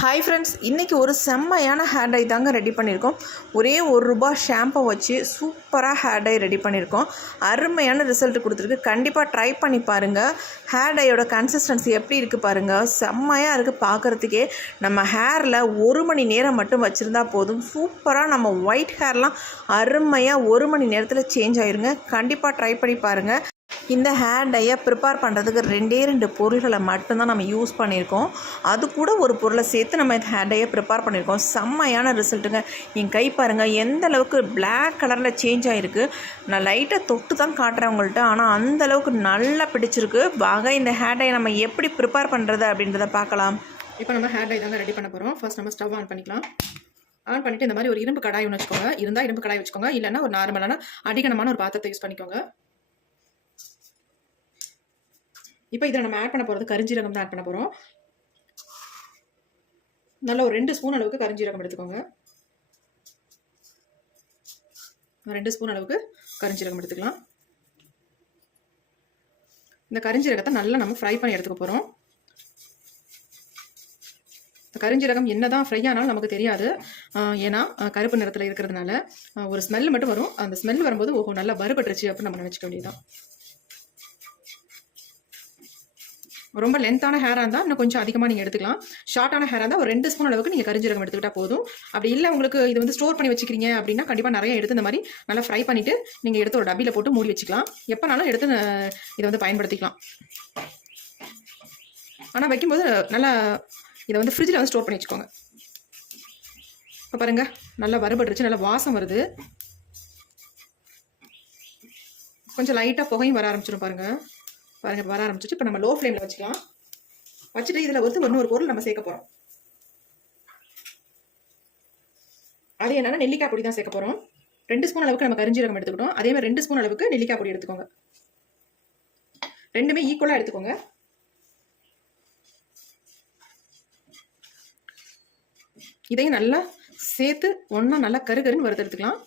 Hi friends, இன்றைக்கி ஒரு செம்மையான ஹேர் டை தாங்க ரெடி பண்ணியிருக்கோம். ஒரே ₹1 ஷாம்பை வச்சு சூப்பராக ஹேர் டை ரெடி பண்ணியிருக்கோம். அருமையான ரிசல்ட் கொடுத்துருக்கு. கண்டிப்பாக ட்ரை பண்ணி பாருங்கள். ஹேர் டையோட கன்சிஸ்டன்சி எப்படி இருக்குது பாருங்கள். செம்மையாக இருக்குது பார்க்குறதுக்கே. நம்ம ஹேரில் 1 மணி நேரம் மட்டும் வச்சுருந்தா போதும். சூப்பராக நம்ம ஒயிட் ஹேர்லாம் அருமையாக 1 மணி நேரத்தில் சேஞ்ச் ஆயிருங்க. கண்டிப்பாக ட்ரை பண்ணி பாருங்கள். இந்த ஹேர் டையை ப்ரிப்பேர் பண்ணுறதுக்கு 2 பொருள்களை மட்டும்தான் நம்ம யூஸ் பண்ணியிருக்கோம். அது கூட ஒரு பொருளை சேர்த்து நம்ம இந்த ஹேர் டையை ப்ரிப்பேர் பண்ணியிருக்கோம். செம்மையான ரிசல்ட்டுங்க. என் கை பாருங்கள் எந்த அளவுக்கு பிளாக் கலரில் சேஞ்ச் ஆகிருக்கு. நான் லைட்டாக தொட்டு தான் காட்டுறேன் உங்கள்கிட்ட, ஆனால் அந்தளவுக்கு நல்லா பிடிச்சிருக்கு. வாங்க இந்த ஹேர் டையை நம்ம எப்படி ப்ரிப்பேர் பண்ணுறது அப்படின்றத பார்க்கலாம். இப்போ நம்ம ஹேர் டை தாங்க ரெடி பண்ண போகிறோம். ஃபர்ஸ்ட் நம்ம ஸ்டவ் ஆன் பண்ணிக்கலாம். ஆன் பண்ணிவிட்டு இந்த மாதிரி ஒரு இரும்பு கடாய் ஒன்று வச்சுக்கோங்க. இருந்தால் இரும்பு கடாய் வச்சுக்கோங்க, இல்லைன்னா ஒரு நார்மலான அடிகனமான ஒரு பாத்திரத்தை யூஸ் பண்ணிக்கோங்க. இப்போ இதில் நம்ம ஆட் பண்ண போகிறது கரிஞ்சீரகம் தான் ஆட் பண்ண போகிறோம். நல்ல ஒரு 2 ஸ்பூன் அளவுக்கு கரிஞ்சீரகம் எடுத்துக்கோங்க. 2 ஸ்பூன் அளவுக்கு கரிஞ்சீரகம் எடுத்துக்கலாம். இந்த கரிஞ்சீரகத்தை நல்லா நம்ம ஃப்ரை பண்ணி எடுத்துக்க போகிறோம். இந்த கரிஞ்சீரகம் என்னதான் ஃப்ரை ஆனாலும் நமக்கு தெரியாது. ஏன்னா கருப்பு நிறத்தில் இருக்கிறதுனால ஒரு ஸ்மெல் மட்டும் வரும். அந்த ஸ்மெல் வரும்போது ஓஹோ நல்லா வறுபட்டுருச்சு அப்படின்னு நம்ம நினச்சிக்க வேண்டியதுதான். ரொம்ப லென்த்தான ஹேராக இருந்தால் இன்னும் கொஞ்சம் அதிகமாக நீங்கள் எடுத்துக்கலாம். ஷார்ட்டான ஹேராக இருந்தால் ஒரு 2 ஸ்பூன் அளவுக்கு நீங்கள் கரிஞ்சீரகம் எடுத்துக்கிட்டால் போதும். அப்படி இல்லை உங்களுக்கு இது வந்து ஸ்டோர் பண்ணி வச்சுக்கிறீங்க அப்படின்னா கண்டிப்பாக நிறைய எடுத்து இந்த மாதிரி நல்லா ஃப்ரை பண்ணிவிட்டு நீங்கள் எடுத்து ஒரு டப்பியில் போட்டு மூடி வச்சுக்கலாம். எப்போனாலும் எடுத்து இதை வந்து பயன்படுத்திக்கலாம். ஆனால் வைக்கும்போது நல்லா இதை வந்து ஃப்ரிட்ஜில் வந்து ஸ்டோர் பண்ணி வச்சுக்கோங்க. இப்போ பாருங்கள் நல்லா வறுபட்டுருச்சு, நல்லா வாசம் வருது. கொஞ்சம் லைட்டாக புகையும் வர ஆரம்பிச்சிடும் பாருங்கள். வர ஆரம்பிச்சிச்சு. இப்போ நம்ம லோ ஃப்ளேமில் வச்சுக்கலாம். வச்சுட்டு இதில் வந்து இன்னொரு பொருள் நம்ம சேர்க்க போகிறோம். அது என்னன்னா நெல்லிக்காய் பொடி தான் சேர்க்க போகிறோம். 2 ஸ்பூன் அளவுக்கு நம்ம கரிஞ்சீரகம் எடுத்துக்கிட்டோம். அதே மாதிரி 2 ஸ்பூன் அளவுக்கு நெல்லிக்காய் பொடி எடுத்துக்கோங்க. ரெண்டுமே ஈக்குவலாக எடுத்துக்கோங்க. இதையும் நல்லா சேர்த்து ஒன்றா நல்லா கருகருன்னு வறுத்தெடுத்துக்கலாம்.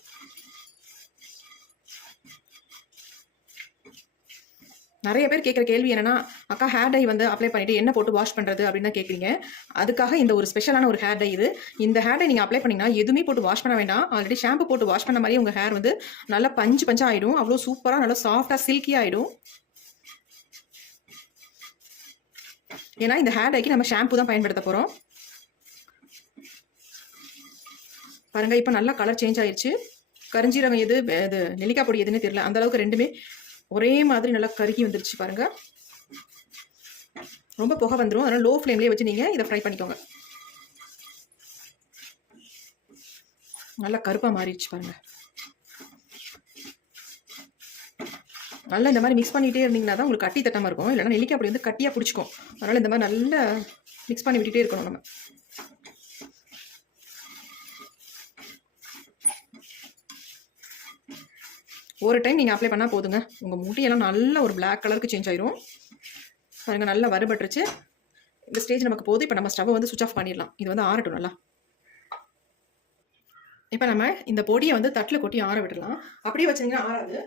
நிறைய பேர் கேட்குற கேள்வி என்னன்னா, அக்கா ஹேர் டை வந்து அப்ளை பண்ணிட்டு என்ன போட்டு வாஷ் பண்ணுறது அப்படின்னு தான் கேட்குறீங்க. அதுக்காக இந்த ஒரு ஸ்பெஷலான ஒரு ஹேர் டை இது. இந்த ஹேர் டை நீங்கள் அப்ளை பண்ணிங்கன்னா எதுவுமே போட்டு வாஷ் பண்ண வேண்டாம். ஆல்ரெடி ஷாம்பு போட்டு வாஷ் பண்ண மாதிரி உங்கள் ஹேர் வந்து நல்லா பஞ்சு ஆகிடும். அவ்வளோ சூப்பராக நல்லா சாஃப்டாக சில்கியாக ஆகிடும். ஏன்னா இந்த ஹேர் டைக்கு நம்ம ஷாம்பு தான் பயன்படுத்த போகிறோம். பாருங்கள் இப்போ நல்லா கலர் சேஞ்ச் ஆயிடுச்சு. கரிஞ்சீரகம் எது இது நெல்லிக்காய் பொடி எதுன்னு தெரியல. அந்த அளவுக்கு ரெண்டுமே ஒரே மாதிரி நல்லா கருகி வந்துருச்சு பாருங்க. ரொம்ப புகை வந்துடும். அதனால லோ ஃப்ளேம்லேயே வச்சு நீங்கள் இதை ஃப்ரை பண்ணிக்கோங்க. நல்லா கருப்பாக மாறிடுச்சு பாருங்க. நல்லா இந்த மாதிரி மிக்ஸ் பண்ணிகிட்டே இருந்தீங்கன்னா தான் உங்களுக்கு கட்டி தட்டாமல் இருக்கும். இல்லைன்னா நெல்லிக்காய் பொடி வந்து கட்டியாக பிடிச்சிக்கும். அதனால் இந்த மாதிரி நல்லா மிக்ஸ் பண்ணி விட்டுட்டே இருக்கணும் நம்ம. ஒரு டைம் நீங்கள் அப்ளை பண்ணால் போதுங்க. உங்கள் முடியெல்லாம் நல்ல ஒரு பிளாக் கலருக்கு சேஞ்ச் ஆயிரும். பாருங்கள் நல்லா வறுபட்டுருச்சு. இந்த ஸ்டேஜ் நமக்கு போதும். இப்போ நம்ம ஸ்டவ்வை வந்து சுவிச் ஆஃப் பண்ணிடலாம். இது வந்து ஆறட்டும் நல்லா. இப்போ நம்ம இந்த பொடியை வந்து தட்டில் கொட்டி ஆற விடலாம். அப்படியே வச்சிங்கன்னா ஆறாது.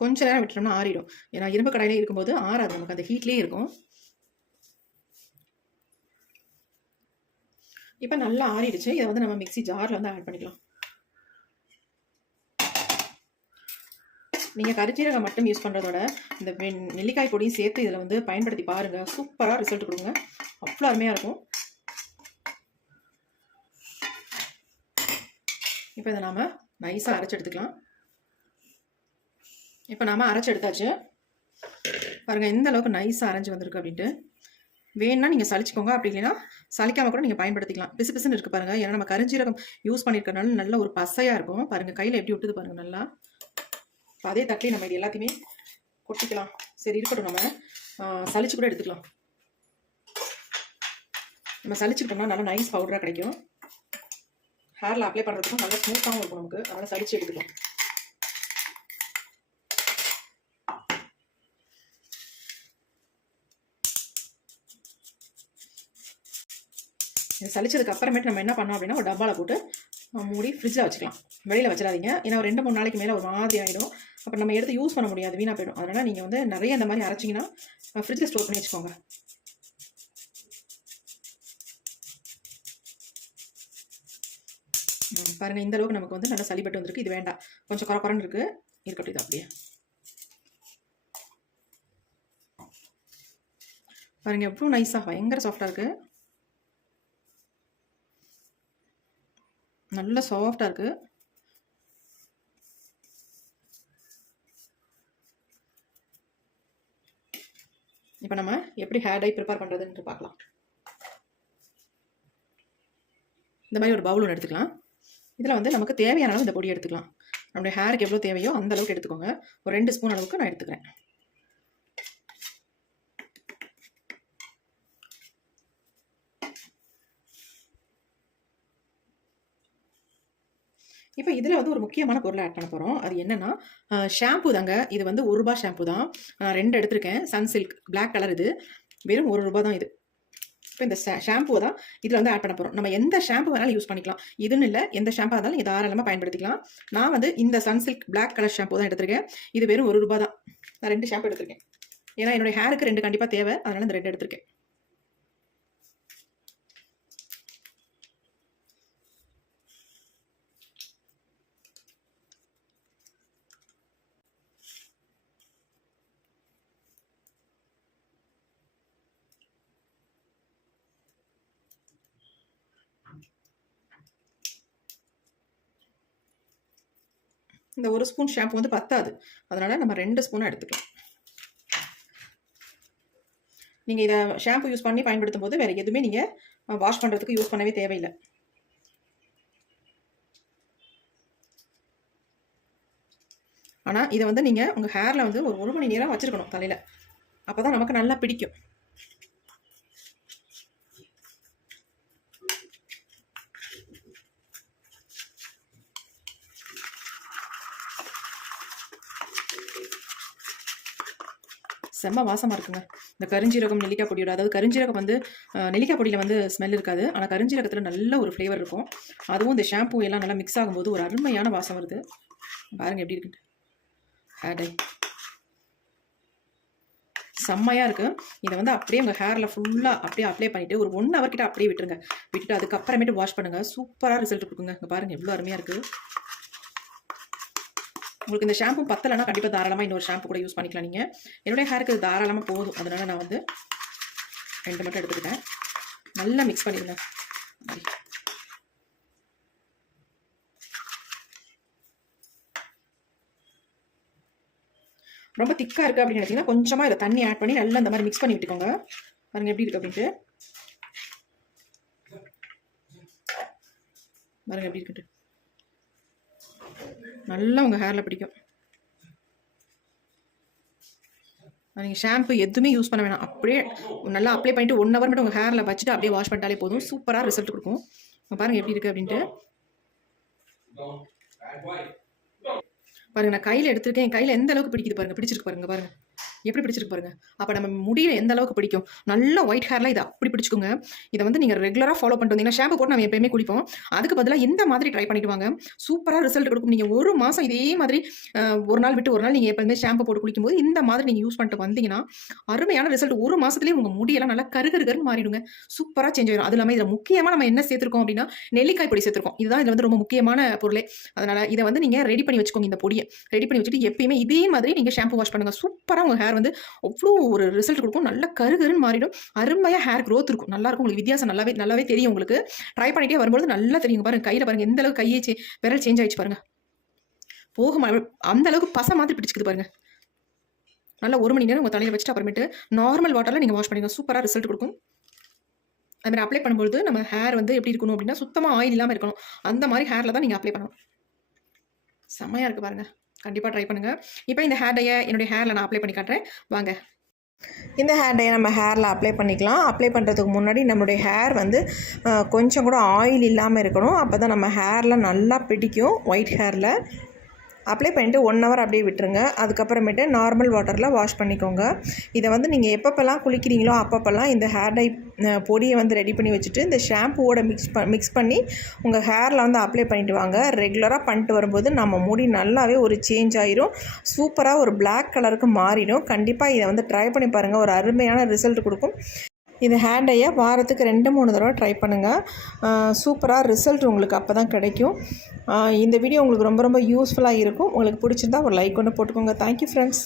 கொஞ்ச நேரம் விட்டுட்டோம்னா ஆறிடும். ஏன்னா இரும்பு கடாயிலே இருக்கும்போது ஆறாது, நமக்கு அந்த ஹீட்லேயே இருக்கும். இப்போ நல்லா ஆறிடுச்சு. இதை வந்து நம்ம மிக்ஸி ஜாரில் வந்து ஆட் பண்ணிக்கலாம். நீங்கள் கரிஞ்சீரகம் மட்டும் யூஸ் பண்ணுறதோட இந்த நெல்லிக்காய் பொடியும் சேர்த்து இதில் வந்து பயன்படுத்தி பாருங்கள். சூப்பராக ரிசல்ட் கொடுங்க. அவ்வளோ அருமையாக இருக்கும். இப்போ இதை நாம் நைஸாக அரைச்சி எடுத்துக்கலாம். இப்போ நாம் அரைச்சி எடுத்தாச்சு பாருங்கள் எந்த அளவுக்கு நைஸாக அரைஞ்சி வந்திருக்கு அப்படின்ட்டு. வேணுன்னா நீங்கள் சளிச்சிக்கோங்க, அப்படி இல்லைன்னா சளிக்காமல் கூட நீங்கள் பயன்படுத்திக்கலாம். பிசு பிசுன்னு இருக்குது பாருங்கள். ஏன்னா நம்ம கரிஞ்சீரகம் யூஸ் பண்ணியிருக்கனால நல்ல ஒரு பசையாக இருக்கும் பாருங்கள். கையில் எப்படி விட்டுது பாருங்கள் நல்லா. இப்போ அதே தட்டிலே நம்ம இது எல்லாத்தையுமே கொட்டிக்கலாம். சரி இருக்கட்டும், நம்ம சளிச்சு கூட எடுத்துக்கலாம். நம்ம சளிச்சுக்கிட்டோம்னா நல்லா நைஸ் பவுடராக கிடைக்கும். ஹேரில் அப்ளை பண்ணுறதுக்கும் நல்லா ஸ்மூத்தாகவும் இருக்கும் நமக்கு. அதனால் சளிச்சு எடுத்துக்கலாம். இது சலிச்சதுக்கு அப்புறமேட்டு நம்ம என்ன பண்ணோம் அப்படின்னா ஒரு டப்பாவில் போட்டு மூடி ஃப்ரிட்ஜில் வச்சுக்கலாம். வெளியில் வச்சிடாதீங்க. ஏன்னா ஒரு 2-3 நாளைக்கு மேலே ஒரு மாதிரி ஆகிடும். அப்புறம் நம்ம எடுத்து யூஸ் பண்ண முடியாது, வீணாக போயிடும். அதனால் நீங்கள் வந்து நிறைய இந்த மாதிரி அரைச்சிங்கன்னா ஃப்ரிட்ஜில் ஸ்டோர் பண்ணி வச்சுக்கோங்க. பாருங்கள், இந்த அளவுக்கு நமக்கு வந்து நல்லா சளிப்பட்டு வந்திருக்கு. இது வேண்டாம், கொஞ்சம் குறக்குறன்னு இருக்குது, இருக்கட்டும். இது அப்படியே பாருங்கள் எவ்வளோ நைஸாக பயங்கர சாஃப்டாக இருக்குது. நல்ல சாஃப்டாக இருக்குது. இப்போ நம்ம எப்படி ஹேர் டை ப்ரிப்பேர் பண்ணுறதுன்னு பார்க்கலாம். இந்த மாதிரி ஒரு பவுல் ஒன்று எடுத்துக்கலாம். இதில் வந்து நமக்கு தேவையான அளவு இந்த பொடி எடுத்துக்கலாம். நம்மளுடைய ஹேருக்கு எவ்வளோ தேவையோ அந்த அளவுக்கு எடுத்துக்கோங்க. ஒரு 2 ஸ்பூன் அளவுக்கு நான் எடுத்துக்கிறேன். இப்போ இதில் வந்து ஒரு முக்கியமான பொருளை ஆட் பண்ண போகிறோம். அது என்னென்னா ஷாம்பு தாங்க. இது வந்து ₹1 ஷாம்பு தான். நான் 2 எடுத்திருக்கேன். Sunsilk black colour. இது வெறும் ₹1 தான். இது இப்போ இந்த ஷாம்புவை தான் இதில் வந்து ஆட் பண்ண போகிறோம். நம்ம எந்த ஷாம்பு வேணாலும் யூஸ் பண்ணிக்கலாம். இதுன்னு இல்லை, எந்த ஷாம்பாக இருந்தாலும் நீங்கள் தாராளமாக பயன்படுத்திக்கலாம். நான் வந்து இந்த சன்சில்க் பிளாக் கலர் ஷாம்பு தான் எடுத்திருக்கேன். இது வெறும் ₹1 தான். நான் 2 ஷாம்பு எடுத்திருக்கேன். ஏன்னா என்னுடைய ஹேருக்கு 2 கண்டிப்பாக தேவை, அதனால் இந்த 2 எடுத்திருக்கேன். இந்த 1 ஸ்பூன் ஷாம்பு வந்து பத்தாது, அதனால் நம்ம 2 ஸ்பூனாக எடுத்துக்கலாம். நீங்கள் இதை ஷாம்பு யூஸ் பண்ணி பயன்படுத்தும் போது வேறு எதுவுமே நீங்கள் வாஷ் பண்ணுறதுக்கு யூஸ் பண்ணவே தேவையில்லை. ஆனால் இதை வந்து நீங்கள் உங்கள் ஹேரில் வந்து ஒரு 1 மணி நேரம் வச்சுருக்கணும் தலையில். அப்போ தான் நமக்கு நல்லா பிடிக்கும். செம்ம வாசமாக இருக்குங்க. இந்த கருஞ்சீரகம் நெல்லிக்காய் பொடியோட, அதாவது கருஞ்சீரகம் வந்து நெல்லிக்காய் பொடியில் வந்து ஸ்மெல் இருக்காது, ஆனால் கருஞ்சீரகத்தில் நல்ல ஒரு ஃப்ளேவர் இருக்கும். அதுவும் இந்த ஷாம்பூ எல்லாம் நல்லா மிக்ஸ் ஆகும்போது ஒரு அருமையான வாசம் வருது. பாருங்கள் எப்படி இருக்குன்ட்டு. ஹேர் டை செம்மையாக இருக்குது. இதை வந்து அப்படியே உங்கள் ஹேரில் ஃபுல்லாக அப்படியே அப்ளை பண்ணிவிட்டு ஒரு 1 ஹவர் கிட்ட அப்படியே விட்டுருங்க. விட்டுட்டு அதுக்கப்புறமேட்டு வாஷ் பண்ணுங்கள். சூப்பராக ரிசல்ட் கொடுக்குங்க. இங்கே பாருங்கள் எவ்வளோ அருமையாக இருக்குது. உங்களுக்கு இந்த ஷாம்பு பத்தலைன்னா கண்டிப்பாக தாராளமாக இன்னொரு ஷாம்பு கூட யூஸ் பண்ணிக்கலாம். நீங்கள் என்னுடைய ஹேருக்கு இது தாராளமாக போதும், அதனால் நான் வந்து 2 மட்டும் எடுத்துக்கிட்டேன். நல்லா மிக்ஸ் பண்ணிடுங்க. ரொம்ப திக்காக இருக்குது அப்படின்னு நினைச்சிங்கன்னா கொஞ்சமாக இதை தண்ணி ஆட் பண்ணி நல்லா இந்த மாதிரி மிக்ஸ் பண்ணி விட்டுக்கோங்க. பாருங்கள் எப்படி இருக்குது அப்படின்ட்டு. பாருங்கள் எப்படி இருக்குன்ட்டு. நல்லா உங்கள் ஹேரில் பிடிக்கும். நீங்கள் ஷாம்பு எதுவுமே யூஸ் பண்ண வேணாம். அப்படியே நல்லா அப்ளை பண்ணிவிட்டு 1 ஹவர் மட்டும் உங்கள் ஹேரில் வச்சுட்டு அப்படியே வாஷ் பண்ணிட்டாலே போதும். சூப்பராக ரிசல்ட் கொடுக்கும். பாருங்கள் எப்படி இருக்குது அப்படின்ட்டு. பாருங்கள், நான் கையில் எடுத்துருக்கேன். என் கையில் எந்த அளவுக்கு பிடிக்குது பாருங்கள். பிடிச்சிருக்கு பாருங்கள். பாருங்கள் எப்படி பிடிச்சிருக்கு பாருங்கள். அப்போ நம்ம முடியல எந்த அளவுக்கு பிடிக்கும். நல்ல ஒயிட் ஹேர்லாம் இதை அப்படி பிடிச்சிக்கோங்க. இதை வந்து நீங்கள் ரெகுலராக ஃபாலோ பண்ணிட்டு வந்தீங்கன்னா ஷாம்பு போட்டு நம்ம எப்பயுமே குளிப்போம். அதுக்கு பதிலாக இந்த மாதிரி ட்ரை பண்ணிட்டு வாங்க. சூப்பராக ரிசல்ட் கொடுக்கும். நீங்கள் 1 மாதம் இதே மாதிரி ஒரு நாள் விட்டு ஒரு நாள் நீங்கள் எப்போதுமே ஷாம்பு போட்டு குளிக்கும்போது இந்த மாதிரி நீங்கள் யூஸ் பண்ணிட்டு வந்தீங்கன்னா அருமையான ரிசல்ட். 1 மாதத்துலேயே உங்கள் முடியெல்லாம் நல்லா கருகருன்னு மாறிடுங்க. சூப்பராக சேஞ்ச் ஆயிடும். அது இல்லாமல் இதில் முக்கியமாக நம்ம என்ன சேர்த்துருக்கோம் அப்படின்னா நெல்லிக்காய் பொடி சேர்த்துருக்கோம். இதுதான் இதில் வந்து ரொம்ப முக்கியமான பொருளே. அதனால் இதை வந்து நீங்கள் ரெடி பண்ணி வச்சுக்கோங்க. இந்த பொடியை ரெடி பண்ணி வச்சுட்டு எப்பயுமே இதே மாதிரி நீங்கள் ஷாம்பு வாஷ் பண்ணுங்கள். சூப்பராக உங்கள் ஹேர் வந்து அவ்வளோ ஒரு ரிசல்ட் கொடுக்கும். நல்ல கருகருன்னு மாறிடும். அருமையாக ஹேர் க்ரோத் இருக்கும். நல்லா இருக்கும். உங்களுக்கு வித்தியாசம் நல்லாவே தெரியும். உங்களுக்கு ட்ரை பண்ணிட்டே வரும்போது நல்லா தெரியும். பாருங்க கையில் பாருங்க எந்த அளவுக்கு கையே விரல் சேஞ்ச் ஆயிடுச்சு பாருங்க. போகும் அந்த அளவுக்கு பசை மாதிரி பிடிச்சிக்குது பாருங்க. நல்லா 1 மணி நேரம் உங்கள் தலையில் வச்சுட்டு அப்புறமேட்டு நார்மல் வாட்டரில் நீங்கள் வாஷ் பண்ணிங்க. சூப்பராக ரிசல்ட் கொடுக்கும். அது மாதிரி அப்ளை பண்ணும்போது நம்ம ஹேர் வந்து எப்படி இருக்கணும் அப்படின்னா சுத்தமாக ஆயில் இல்லாமல் இருக்கணும். அந்த மாதிரி ஹேரில் தான் நீங்கள் அப்ளை பண்ணணும். செம்மையாக இருக்குது பாருங்கள். கண்டிப்பாக ட்ரை பண்ணுங்கள். இப்போ இந்த ஹேர் டையை என்னுடைய ஹேரில் நான் அப்ளை பண்ணி காட்டுறேன் வாங்க. இந்த ஹேர் டையை நம்ம ஹேரில் அப்ளை பண்ணிக்கலாம். அப்ளை பண்ணுறதுக்கு முன்னாடி நம்மளுடைய ஹேர் வந்து கொஞ்சம் கூட ஆயில் இல்லாமல் இருக்கணும். அப்போ தான் நம்ம ஹேரில் நல்லா பிடிக்கும். ஒயிட் ஹேரில் அப்ளை பண்ணிவிட்டு 1 ஹவர் அப்படியே விட்டுருங்க. அதுக்கப்புறமேட்டு நார்மல் வாட்டரில் வாஷ் பண்ணிக்கோங்க. இதை வந்து நீங்கள் எப்பப்பெல்லாம் குளிக்கிறீங்களோ அப்பப்பெல்லாம் இந்த ஹேர் டை பொடியை வந்து ரெடி பண்ணி வச்சுட்டு இந்த ஷாம்புவோட மிக்ஸ் பண்ணி உங்கள் ஹேரில் வந்து அப்ளை பண்ணிவிட்டு வாங்க. ரெகுலராக பண்ணிட்டு வரும்போது நம்ம முடி நல்லாவே ஒரு சேஞ்ச் ஆயிரும். சூப்பராக ஒரு பிளாக் கலருக்கு மாறிடும். கண்டிப்பாக இதை வந்து ட்ரை பண்ணி பாருங்கள். ஒரு அருமையான ரிசல்ட் கொடுக்கும். இந்த ஹேர் டையை வாரத்துக்கு 2-3 தடவை ட்ரை பண்ணுங்கள். சூப்பராக ரிசல்ட் உங்களுக்கு அப்போ தான் கிடைக்கும். இந்த வீடியோ உங்களுக்கு ரொம்ப ரொம்ப யூஸ்ஃபுல்லாக இருக்கும். உங்களுக்கு பிடிச்சிருந்தா ஒரு லைக் ஒன்று போட்டுக்கோங்க. Thank you friends.